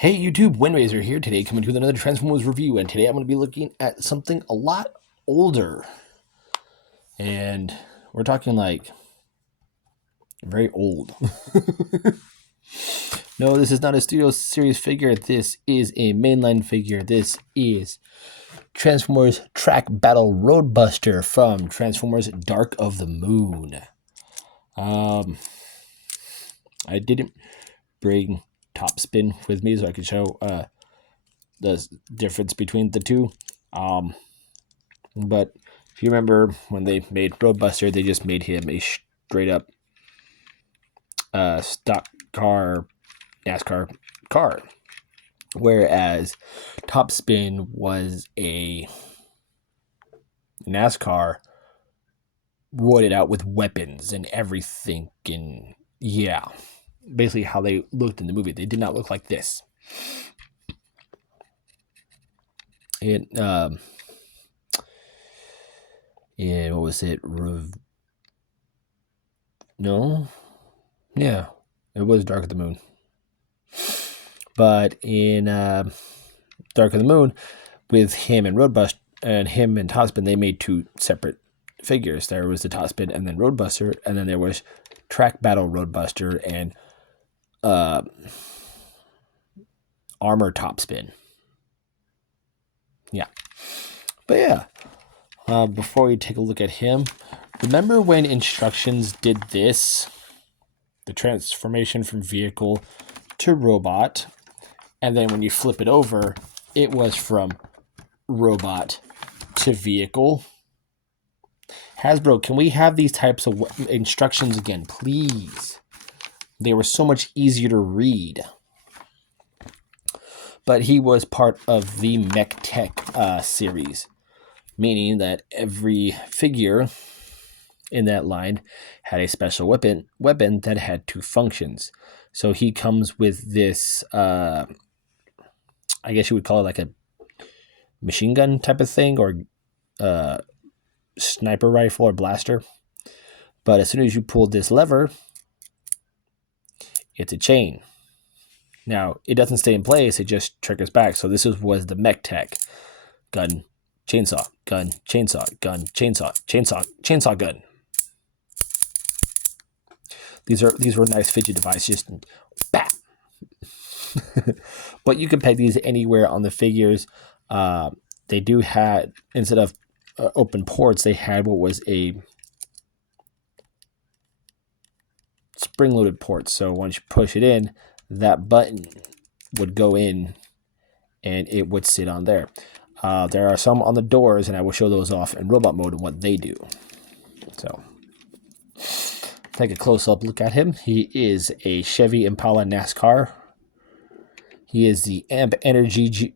Hey YouTube, Windrazor here today, coming to with another Transformers review, and today I'm going to be looking at something a lot older. And we're talking like very old. No, this is not a Studio Series figure. This is a mainline figure. This is Transformers Track Battle Roadbuster from Transformers Dark of the Moon. I didn't bring Top Spin with me so I could show the difference between the two. But if you remember when they made Roadbuster, they just made him a straight up stock car, NASCAR car. Whereas Top Spin was a NASCAR roided out with weapons and everything. And yeah, basically how they looked in the movie. They did not look like this. And what was it? No? Yeah, it was Dark of the Moon. But in Dark of the Moon, with him and Roadbuster, and him and Topspin, they made two separate figures. There was the Topspin and then Roadbuster, and then there was Track Battle Roadbuster and Armor Topspin. Yeah. But yeah, before we take a look at him, remember when Instructions did this? The transformation from vehicle to robot, and then when you flip it over, it was from robot to vehicle. Hasbro, can we have these types of instructions again, please? They were so much easier to read. But he was part of the Mech Tech series, meaning that every figure in that line had a special weapon that had two functions. So he comes with this, I guess you would call it like a machine gun type of thing, or sniper rifle or blaster. But as soon as you pull this lever, it's a chain. Now, it doesn't stay in place, it just triggers back. So this was the Mech Tech. Gun, chainsaw, gun, chainsaw, gun, chainsaw, chainsaw, chainsaw gun. These were nice fidget devices, just bam. But you can peg these anywhere on the figures. They do have, instead of open ports, they had what was a spring-loaded port. So once you push it in, that button would go in and it would sit on there. There are some on the doors, and I will show those off in robot mode and what they do. So take a close-up look at him. He is a Chevy Impala NASCAR. He is the AMP energy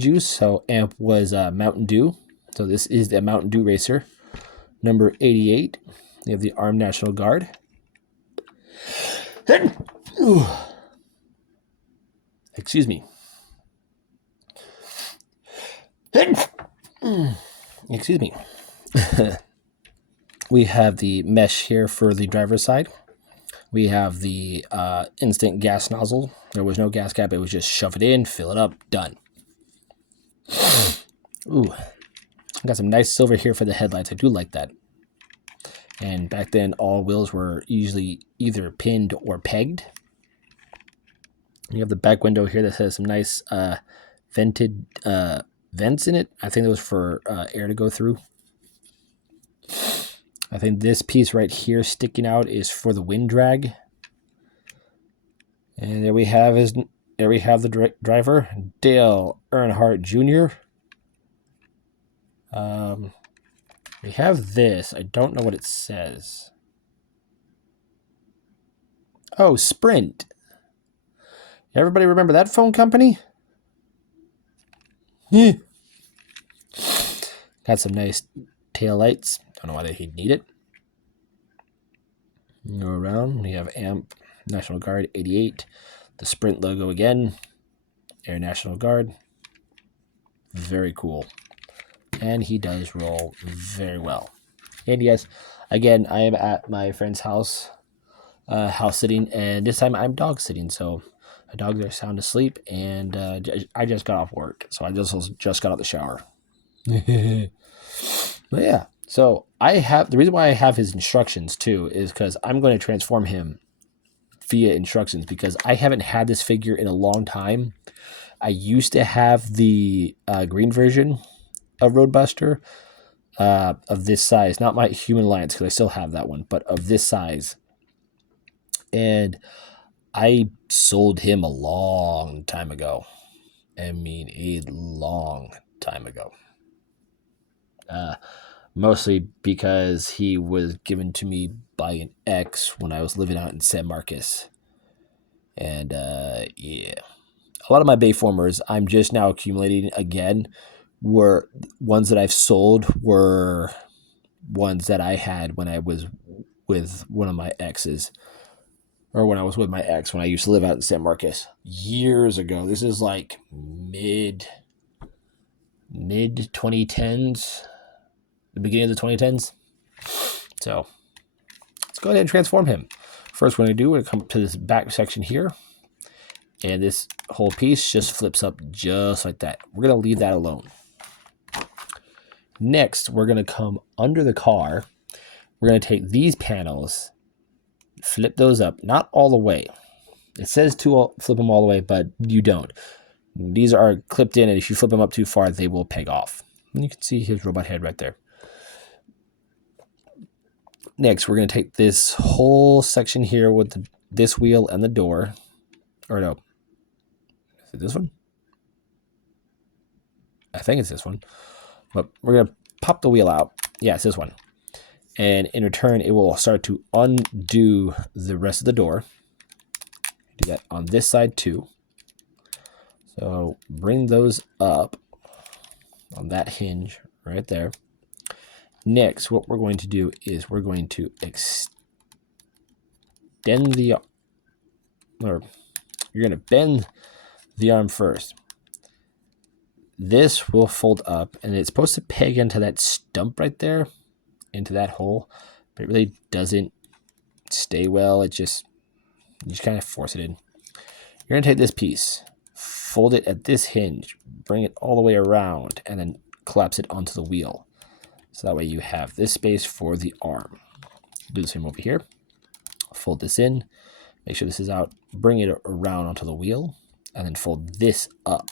juice. So AMP was Mountain Dew. So this is the Mountain Dew racer, number 88. You have the Armed National Guard. Excuse me. Excuse me. We have the mesh here for the driver's side. We have the instant gas nozzle. There was no gas cap. It was just shove it in, fill it up, done. Ooh. Got some nice silver here for the headlights. I do like that. And back then, all wheels were usually either pinned or pegged. You have the back window here that has some nice vented vents in it. I think it was for air to go through. I think this piece right here sticking out is for the wind drag. And there we have the driver, Dale Earnhardt Jr. We have this. I don't know what it says. Oh, Sprint. Everybody remember that phone company? Yeah. Got some nice tail lights. Don't know why he'd need it. Go around. We have AMP National Guard 88. The Sprint logo again. Air National Guard. Very cool. And he does roll very well. And yes, again, I am at my friend's house sitting, and this time I'm dog sitting, so My dogs are sound asleep, and I just got off work, so I just got out the shower. But yeah, so I have the reason why I have his instructions too is because I'm going to transform him via instructions because I haven't had this figure in a long time. I used to have the green version of Roadbuster of this size, not my Human Alliance because I still have that one, but of this size. And I sold him a long time ago. I mean, a long time ago. Mostly because he was given to me by an ex when I was living out in San Marcos. And yeah, a lot of my Bayformers I'm just now accumulating again were ones that I've sold were ones that I had when I was with one of my exes. Or when I was with my ex when I used to live out in San Marcos years ago. This is like mid 2010s, the beginning of the 2010s. So let's go ahead and transform him. First, what we're going to do, we're going to come to this back section here, and this whole piece just flips up just like that. We're going to leave that alone. Next, we're going to come under the car. We're going to take these panels, flip those up, not all the way. It says to flip them all the way, but you don't. These are clipped in, and if you flip them up too far, they will peg off. And you can see his robot head right there. Next, we're going to take this whole section here with this wheel and the door. Or no. Is it this one? I think it's this one. But we're going to pop the wheel out. Yeah, it's this one. And in return, it will start to undo the rest of the door. Do that on this side too. So bring those up on that hinge right there. Next, what we're going to do is we're going to extend the, or you're going to bend the arm first. This will fold up, and it's supposed to peg into that stump right there, into that hole, but it really doesn't stay well. It just, you just kind of force it in. You're going to take this piece, fold it at this hinge, bring it all the way around, and then collapse it onto the wheel. So that way you have this space for the arm. Do the same over here. Fold this in, make sure this is out, bring it around onto the wheel, and then fold this up.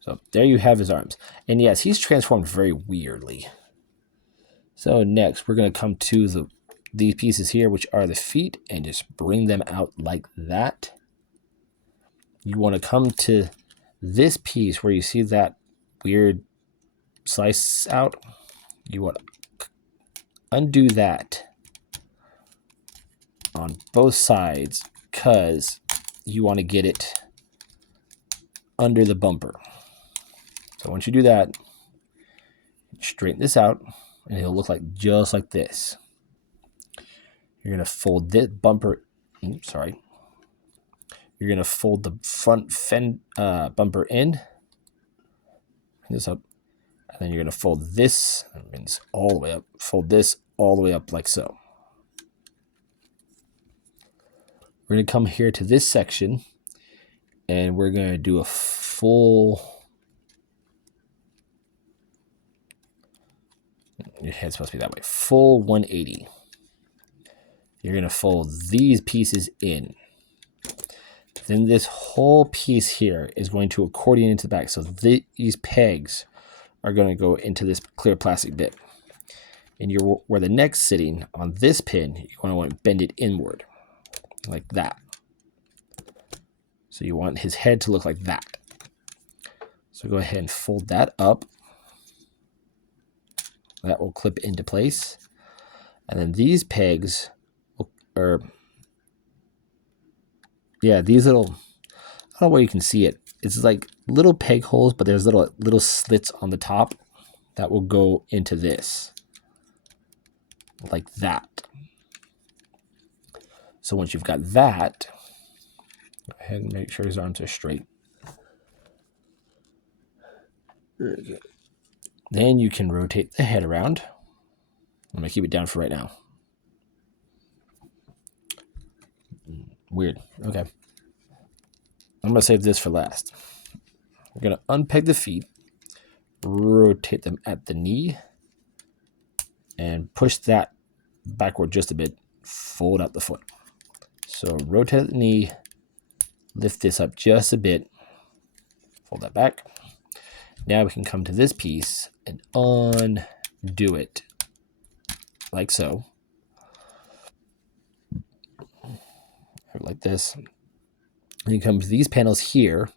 So there you have his arms. And yes, he's transformed very weirdly. So next, we're going to come to these pieces here, which are the feet, and just bring them out like that. You want to come to this piece where you see that weird slice out. You want to undo that on both sides because you want to get it under the bumper. So once you do that, straighten this out, and it'll look like just like this. You're going to fold this bumper. You're going to fold the front bumper in, this up, and then you're going to fold this all the way up. Fold this all the way up like so. We're going to come here to this section, and we're going to do a full. Your head's supposed to be that way. Full 180. You're going to fold these pieces in. Then this whole piece here is going to accordion into the back. So these pegs are going to go into this clear plastic bit. And where the neck's sitting on this pin, you want to bend it inward like that. So you want his head to look like that. So go ahead and fold that up. That will clip into place. And then these pegs these little, I don't know where you can see it. It's like little peg holes, but there's little slits on the top that will go into this. Like that. So once you've got that, go ahead and make sure his arms are straight. Okay. Then you can rotate the head around. I'm going to keep it down for right now. Weird. Okay. I'm going to save this for last. We're going to unpeg the feet, rotate them at the knee, and push that backward just a bit, fold out the foot. So rotate at the knee, lift this up just a bit, fold that back. Now we can come to this piece and undo it, like so. Like this. And you come to these panels here.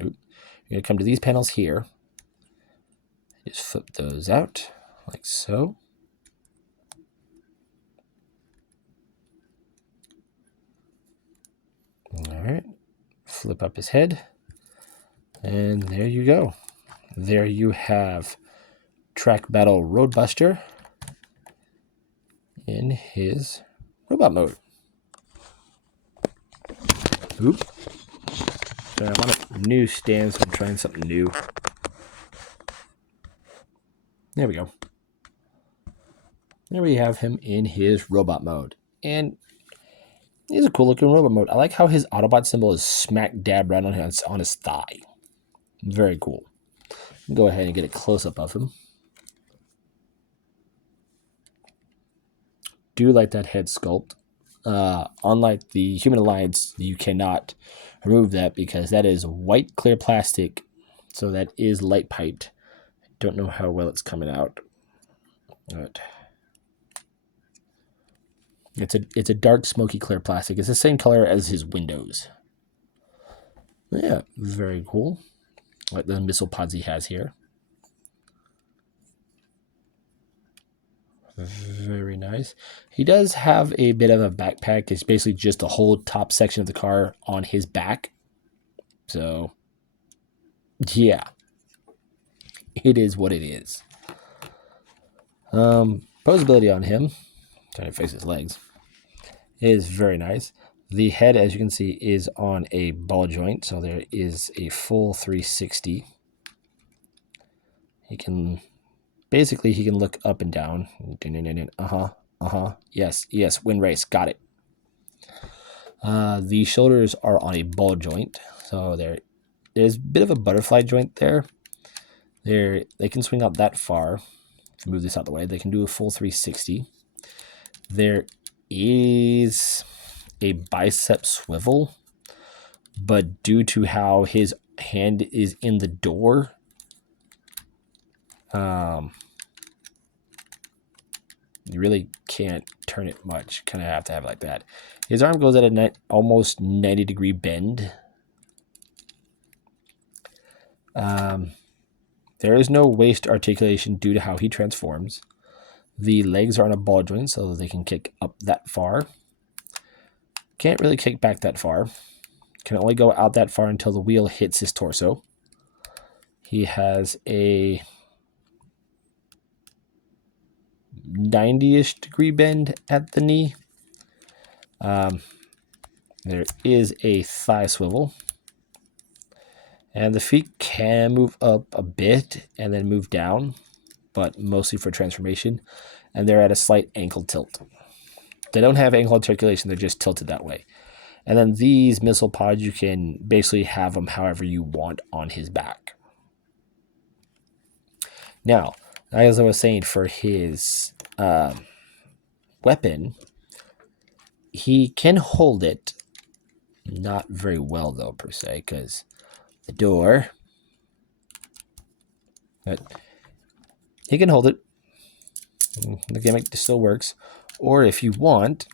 You're going to come to these panels here. Just flip those out, like so. All right. Flip up his head. And there you go. There you have Track Battle Roadbuster in his robot mode. Oop. So I want a new stand, so I'm trying something new. There we go. There we have him in his robot mode. And he's a cool looking robot mode. I like how his Autobot symbol is smack dab right on his thigh. Very cool. Go ahead and get a close up of him. Do like that head sculpt. Unlike the Human Alliance, you cannot remove that because that is white clear plastic, so that is light piped. Don't know how well it's coming out. But it's a dark smoky clear plastic. It's the same color as his windows. Yeah, very cool. Like the missile pods he has here. Very nice. He does have a bit of a backpack. It's basically just the whole top section of the car on his back. So, yeah. It is what it is. Posability on him, trying to face his legs, is very nice. The head, as you can see, is on a ball joint. So there is a full 360. He can... Basically, he can look up and down. Yes, win race, got it. The shoulders are on a ball joint, so there's a bit of a butterfly joint there. They can swing out that far. If you move this out of the way, they can do a full 360. There is a bicep swivel, but due to how his hand is in the door, you really can't turn it much. Kind of have to have it like that. His arm goes at a almost 90-degree bend. There is no waist articulation due to how he transforms. The legs are on a ball joint, so they can kick up that far. Can't really kick back that far. Can only go out that far until the wheel hits his torso. He has a 90-ish degree bend at the knee. There is a thigh swivel. And the feet can move up a bit and then move down, but mostly for transformation. And they're at a slight ankle tilt. They don't have ankle articulation, they're just tilted that way. And then these missile pods, you can basically have them however you want on his back. Now, as I was saying, for his weapon, he can hold it. Not very well, though, per se, because the door... But he can hold it. The gimmick still works. Or if you want,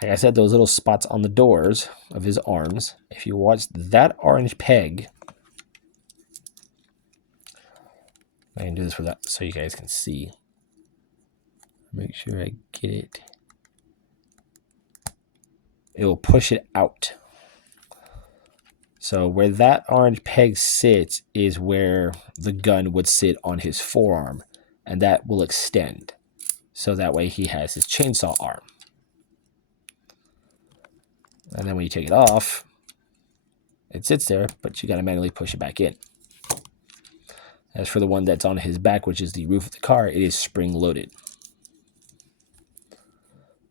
like I said, those little spots on the doors of his arms, if you watch that orange peg... I can do this without, so you guys can see. Make sure I get it. It will push it out. So where that orange peg sits is where the gun would sit on his forearm, and that will extend. So that way he has his chainsaw arm. And then when you take it off, it sits there, but you got to manually push it back in. As for the one that's on his back, which is the roof of the car, it is spring-loaded.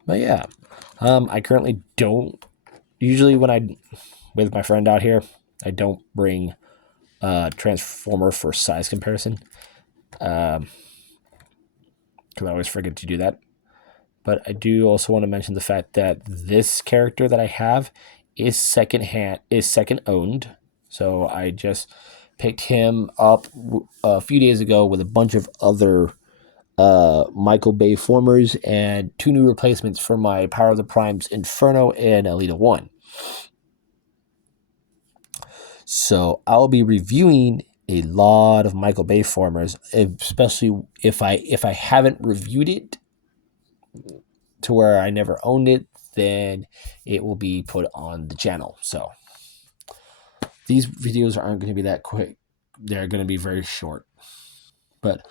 But yeah, I currently don't. Usually when I with my friend out here, I don't bring Transformer for size comparison. Because I always forget to do that. But I do also want to mention the fact that this character that I have is second owned. So I just picked him up a few days ago with a bunch of other Michael Bay formers and 2 new replacements for my Power of the Primes Inferno and Alita 1. So I'll be reviewing a lot of Michael Bay formers, especially if I haven't reviewed it to where I never owned it, then it will be put on the channel. So these videos aren't going to be that quick. They're going to be very short. But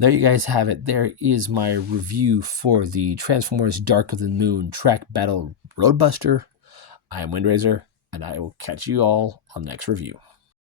there you guys have it. There is my review for the Transformers Dark of the Moon track battle Roadbuster. I am Windraiser, and I will catch you all on the next review.